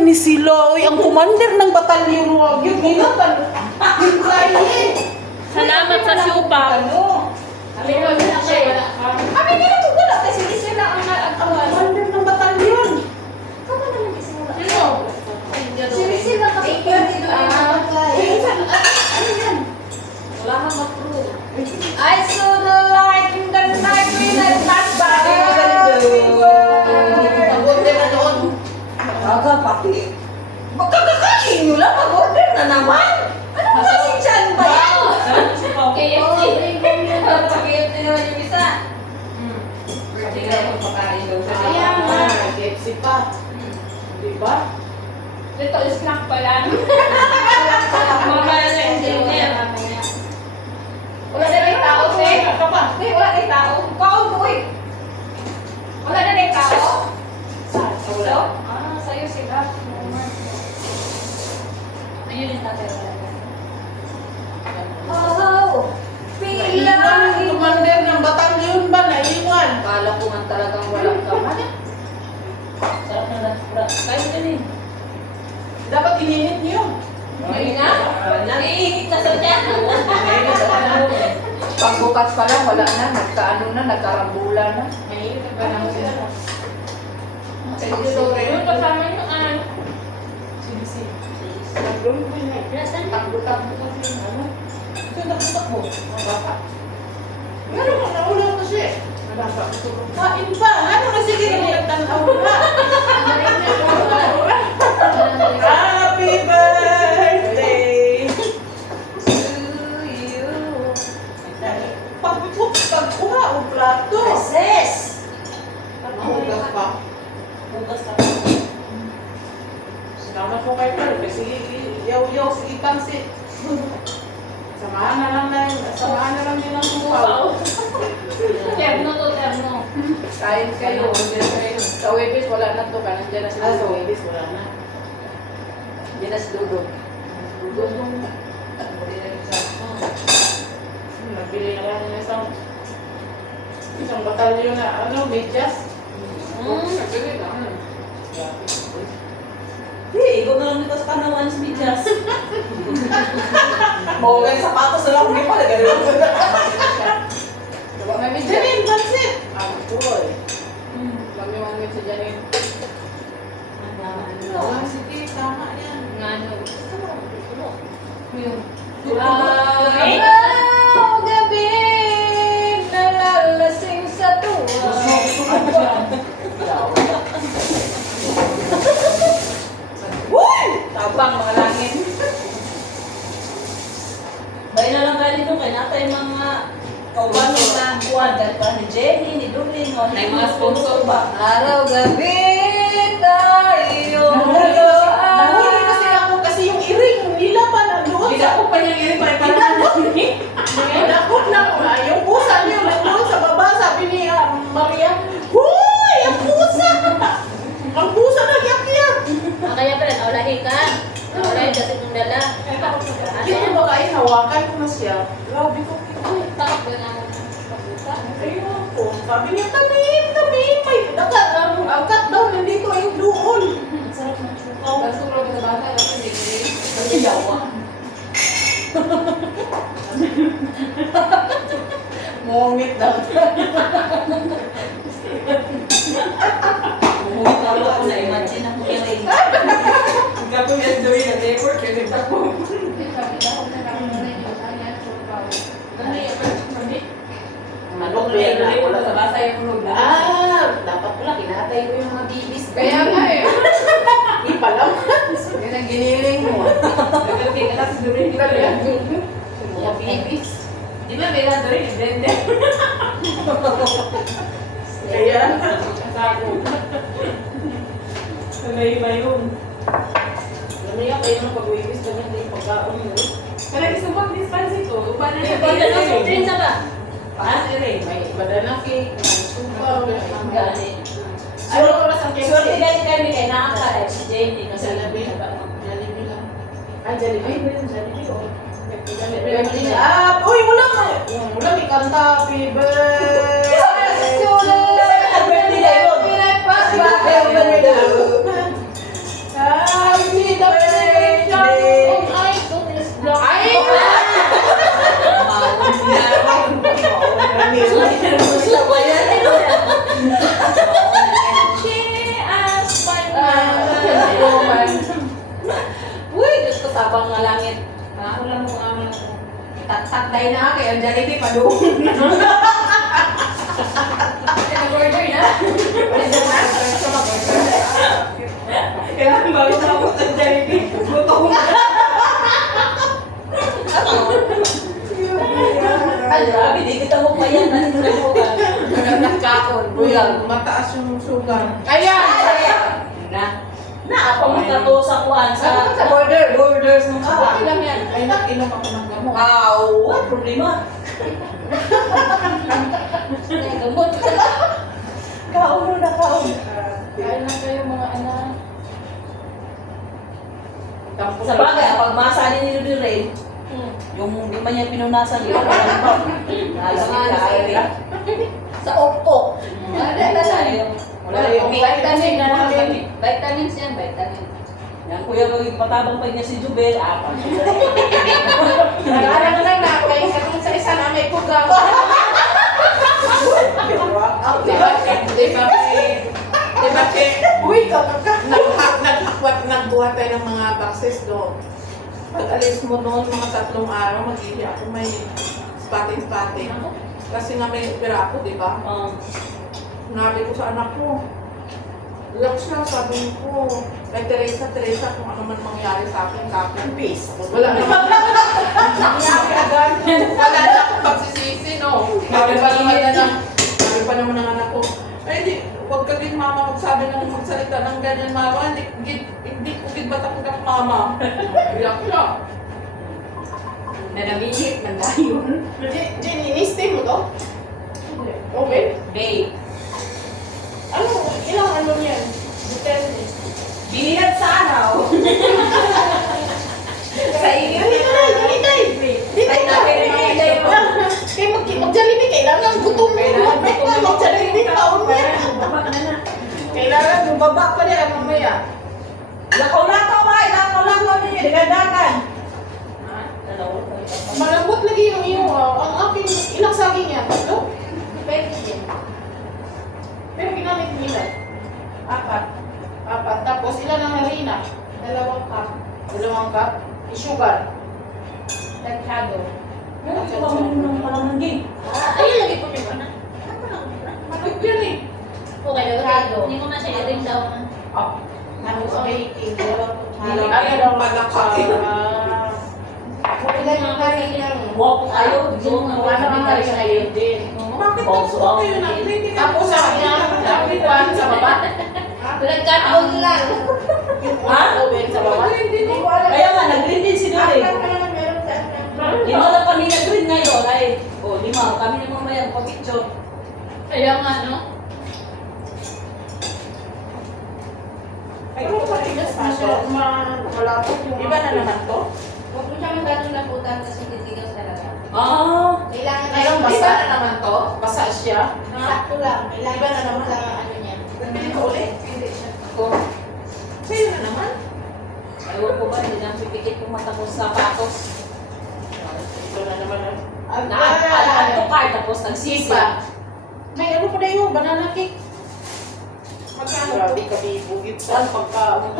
ni sila. Uy, ang commander ng batalyon. Huwag yun. Ginatan. Yung kaya. Salamat sa siupa. Kami hindi na po wala kasi hindi sila ang nag-awan. Commander ng batalyon. Kama naman kasi wala. Sino? Sila kasi dito yung ano yan? Wala kang mag-prove. I saw the light in the night when I passed by. Mag-order na doon. Aga pati. Magkakakain nyo lang. Mag-order na naman. Ano kasi dyan ba yan? KFC. Pakiyot na naman yung isa. Birthday na ako pagkain daw. Kaya nga. KFC pa. Diba? Ito, snack pa lang. Mamaya na engineer. Wala na rin tao, Sir. Hindi, wala na rin tao. Kaon ko, eh. Wala na rin tao. Wala. Sa'yo sila. Ayun yung tatay. Wala na. Oh, Naiwan ang commander ng batalyon ba? Naiwan. Kala ko man talagang walang kamay. Sarap na lang. Kain din eh. Dapat ininit nyo. Ngayon na? Naiinit na sa tiyan. pagbukas pa lang, wala na. Nagkaano na, nagkarambula na. Ngayon na ba lang sila? Sige, Yun, kasama yung ano. Takbo-takbo kasi. Ano? Ito nakutak mo. Ang baka. Meron ka naula ko siya. Kain pa. Ano na sige na nagtanaw pa? Happy birthday To you. Pagkuha o plato. Sis! Hugas pa. Bukas ka. Salamat po kayo pa. Kasi yaw-yaw, sige pansit. Samahan na lang din ang supaw. Terno to, terno. Kain kayo, order kayo. Sa Webis, wala na to. Nandiyan na si Ah, so, Dudong. ibis, wala na. Nandiyan na si Dudong. Dudong. Hindi na isa. Nabili na lang ng isang batalyon na, medyas. Nabili na. Hey, ikaw na lang nito sa kanawan sa medyas. Mga ganyan sapatos na lang, hindi pala ganyan. Diba may medya? Janine, pansit! Ah, boy. Mami sa Janine. Ah, sige, tama yan. Ngano. Yung Ay! Araw, gabi, nalalasing sa tuwa. Uy! Tabang mga langit. Bayan na lang galing doon kay natay mga kauban mo na kuwan. Dahil pa ni Jenny, ni Doreen, o May mga sponsor ba? ba? Araw, gabi, tayo. Nahuli kasi ako kasi yung iring nila pa nandoon sa Pinakot pa niya yung iring para Pinakot na ko na. Yung pusa niyo nandoon sa baba, sabi ni Maria, huy! Ang pusa! Ang pusa nagyak-yak! Kaya pala, naulahi ka. Naulahi kasi kung dala. Hindi ba kayo hawakan ko na siya? Grabe ko. Takot ba na ako ng kabuta? Ayun po. Sabi niya, tabihin, tabihin. May dagat. Ang angkat daw, nandito yung doon. Sarap ng sukaw. Basura ko sa bata, kasi hindi ko rin. Kasi yawa. Ngongit daw. Bumitaw ako na imagine ako yung ring. Gabi yung doon yung effort. Kasi ako. Manok na wala sa basa yung loob. Dapat pala kinatay ko yung mga bibis. Kaya nga eh. Hindi pa lang. Yan ang giniling mo. Nagkakit ka lang sa Doreen. Mga bibis. Di ba meron Doreen? Blender. Kaya. Kasako. Sabay ba yun? Namaya kayo ng pag-uwibis na hindi yung pagkaon mo. Kaya gusto mo dispense ko. Upa na yung Pwede na soft drinks ba? Ah, May banana cake, may supa, may mangga. Gani. Sure oras ang cake. Swerte gani kami kay nakaka si Jenny kasi Jollibee. Jollibee lang. Ah, Jollibee ba yun? Jollibee o? Jollibee. Jollibee. Ah, uy, wala mo. Wala, may kanta. Happy birthday. Birthday na yun. Happy birthday. Ah, woman. Uy, Diyos ko, sabang nga langit. Ha? Wala mo ang sakday na kay ang Jollibee pa doon. Nag-order na. Order na. Kailangan bago na ako sa Jollibee. Gutom na. Ay, grabe, di kita mo pa yan. Nagkakon. Kuya, mataas yung sugar. Ayan! Na. Na, pa mo ka to sa kuwan sa Sa border. borders ng Okay kuwan. lang yan. Ay, nag-inom ako ng gamot. Wow, what problema? Gamot. Kauno na kauno. Kain lang kayo mga anak. Tapos, Sa bagay, ang pagmasa ni Nilo Ray, yung di man niya pinunasan yun, alam ko. Sa okpok. Wala yung Vitamin na namin. Vitamins yan, vitamin. yan, kuya, pag matabang pa niya si Jubel, apat. Nag-aaral na lang na kay katong sa isa na may pugaw. Diba, che? Uy, naghakwat, nagbuhat tayo ng mga boxes doon. Pag alis mo doon, mga 3 araw, mag-ihi ako may spotting. Kasi nga may opera ako, di ba? Nabi ko sa anak ko, relax lang, sabi ko, kay Teresa, kung ano man mangyari sa akin, kapag peace. Wala naman. Nangyari agad. Wala na akong pagsisisi, no? Sabi pa naman ng anak ko, ay, di, huwag ka din mama magsabi ng magsalita ng ganyan, mama. Hindi ko din ba't ako ng mama? Iyak lang. Nanamihit ng dayon. Jenny, ini-stay mo to? Okay. Babe, Ilang ano niyan? Depende. binilad sa araw. Sa init Hinintay! Ay, natin na mga inday mo. Kaya mag-Jollibee, kailangan gutom mo. Mag-Jollibee, kaon mo yan. Kailangan bumaba pa rin mamaya. Lakaw-lakaw ay, lakaw-lakaw niya, dagadagan. Malambot lagi yung iyong, ang aking, ilang saging yan? Ito? Pwede din. Pero ginamit nila. 4. Tapos ilan ang harina? 2 cup. 2 cup. Sugar. Tagkado. Ano ito ba mo ng palamangin? Ayun, lagi po niyo ba na? Bakit yan eh? Okay, tagkado. Hindi ko na siya i-ring daw. Ano sa baking? Halang. Ayaw ang malakain. Ilan yung kami lang. Walk tayo, Zoom na wala naman tayo sa iyo din. Bakit nagsuot kayo ng hindi ka? Tapos sa kanya, sa baba. Nagkataon lang. Ha? Sa baba. Hindi ko alam. Kaya nga, nag-green din si Dore. Lima lang kami nag-green ngayon, ay. O, 5. Kami na mamaya pa-picture. Kaya nga, no? Ay, kung patigas na siya, wala po. Iba na naman to? Huwag mo siya magandang laputan kasi titigas talaga. Ah, Kailangan Ayun, basa na naman to? Basa siya? Sakto lang. Kailangan Iba na naman. sa ano niya. Nabili ko ulit? Hindi siya. ako. Sa'yo na naman? Ayaw ko ba, hindi na pipikit kong mata ko sa patos. Ito na naman. Naaad ko card, tapos nagsisi. Sipa. May ano pa na yun, banana cake. Magkano? Grabe ka, bibugit sa pagkaon.